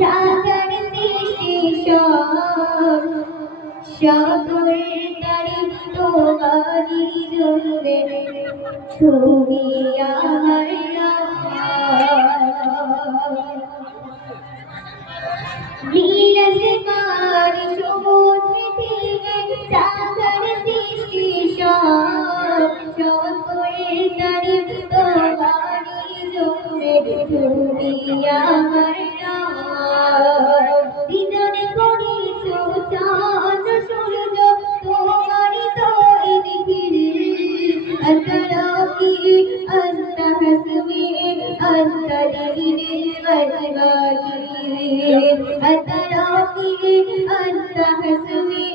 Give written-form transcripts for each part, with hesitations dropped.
সাগর সৃষ্টি সকল তারিফ তোমারই জন্যে তুমি আমার নীল আসমান সবুজ পৃথিবী সাগর সৃষ্টি সকল তারিফ তোমারই জন্যে তুমি আমার সৃজনে করেছ চাঁদ সূর্য তোমারই তৈরি أتراكي أنت حسبي أنت ديني والباقي أتراكي أنت حسبي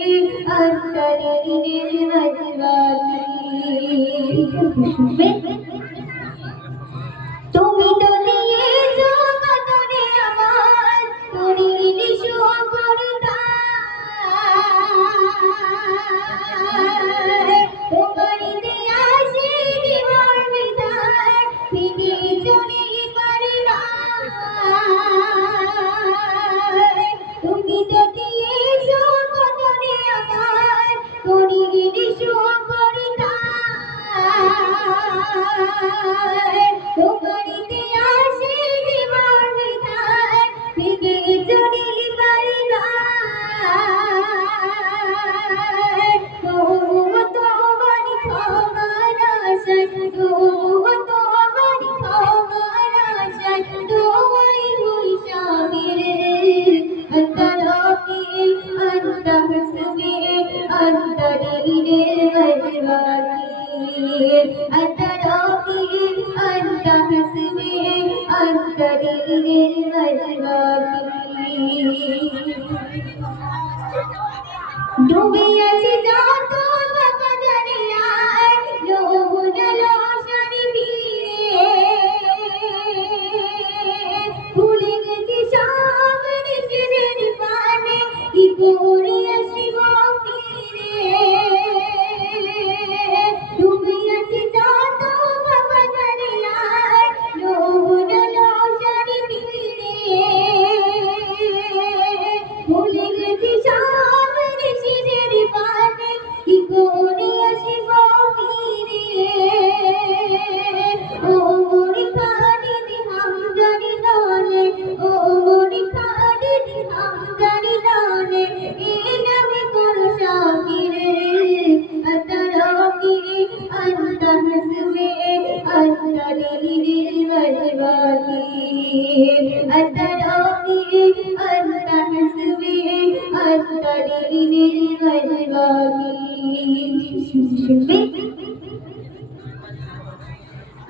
أنت ديني والباقي তুমি তো দিয়েছো কতরে আমার করিনি শুকরতা তোমারই দেয়া সেই জীবন বিধান ফিরে চলে পারি না তুমি তো দিয়েছো কতরে আমার করিনি শুকরতা তোমারই দেয়া সেই জীবন বিধান ফিরে চলে পারি না ডুবে আছে যত বাবা জানে আর লোভনালো সারি ফিরে ভুলে গেছি সব নিজেদের পানে কি করে আসিব ফিরে ডুবে আছে যত বাবা জানে আর লোভনালো সারি ফিরে ভুলে গেছি সব নিজেদের পানে কি করে আসিব ফিরে ও মরি খানি দিহাম জানি দলে ও মরি খানি দিহাম জানি দলে এ নামে করো শামিরে আতরাকি أنت حسبي أنت ديني والباقي أتراكي أنت حسبي أنت ديني والباقي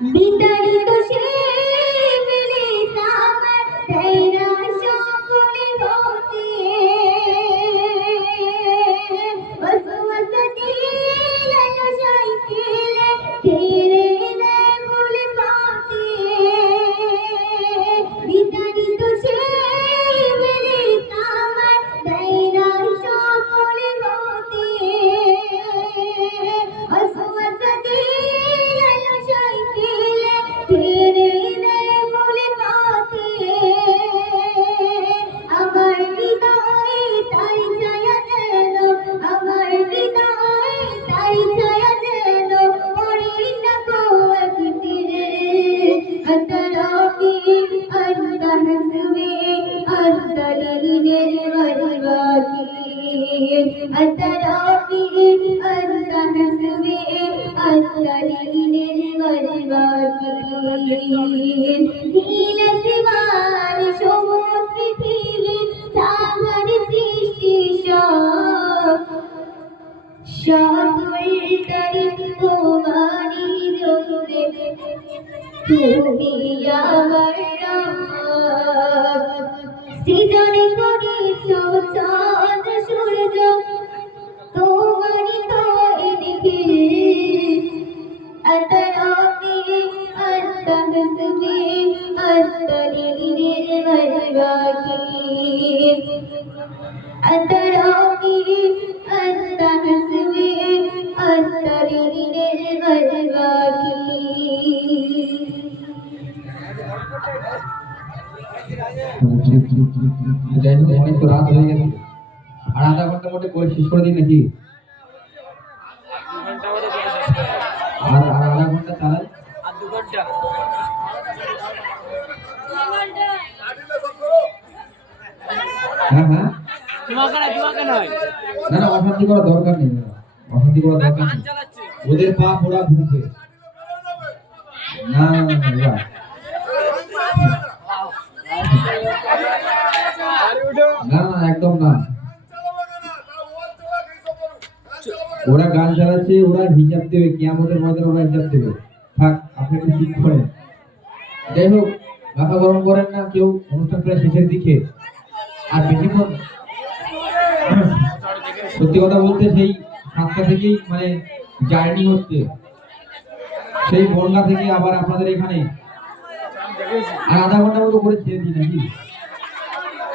বিতাড়িত সেই মিলে আমার তেরা সকলে হতে ওয়াসওয়াসাতি লালসাই খেলে তেরে নে ভুল পাতে বিতাড়িত সেই মিলে আমার তেরা সকলে হতে ওয়াসওয়াসাতি লালসাই খেলে তেরে নে ভুল পাতে আমার হৃদয়ে তাই ছায়া যেন আমার হৃদয়ে তাই ছায়া যেন পড়ে না গো একদিনে أتراكي أنت حسبي أنت ديني والباقي أتراكي أنت حسبي أنت ديني والباقي নীল আসমান সবুজ পৃথিবী সাগর সৃষ্টি সকল তারিফ তোমারই জন্যে তুমি আমার সৃজনে করেছ চাঁদ সূর্য তোমারই তৈরি أتراكي أنت حسبي أنت ديني والباقي أتراكي أنت حسبي أنت ديني والباقي যাই হোক, অনেক তো রাত হয়ে গেছে, আর আধা ঘন্টার মধ্যে করে শেষ করে দিন নাকি? আর আর আধা ঘন্টা চালাই। হ্যাঁ হ্যাঁ, না না, অশান্তি করার দরকার নেই, অশান্তি করার দরকার নেই। ওদের পাপ ওরা ভুগবে। না না না না, না না, একদম না। ওরা গান চালাচ্ছে, ওরা হিসাব দেবে, কিয়ামতের ময়দানে ওরা হিসাব দেবে। থাক, আপনি একটু ঠিক করেন। যাই হোক, মাথা গরম করেন না কেউ, অনুষ্ঠান প্রায় শেষের দিকে। আর বেশিক্ষণ, সত্যি কথা বলতে সেই 7টা থেকেই মানে জার্নি হচ্ছে, সেই বনগা থেকে আবার আপনাদের এখানে, আর আধা ঘন্টা মতো করে ছেড়ে দিই নাকি?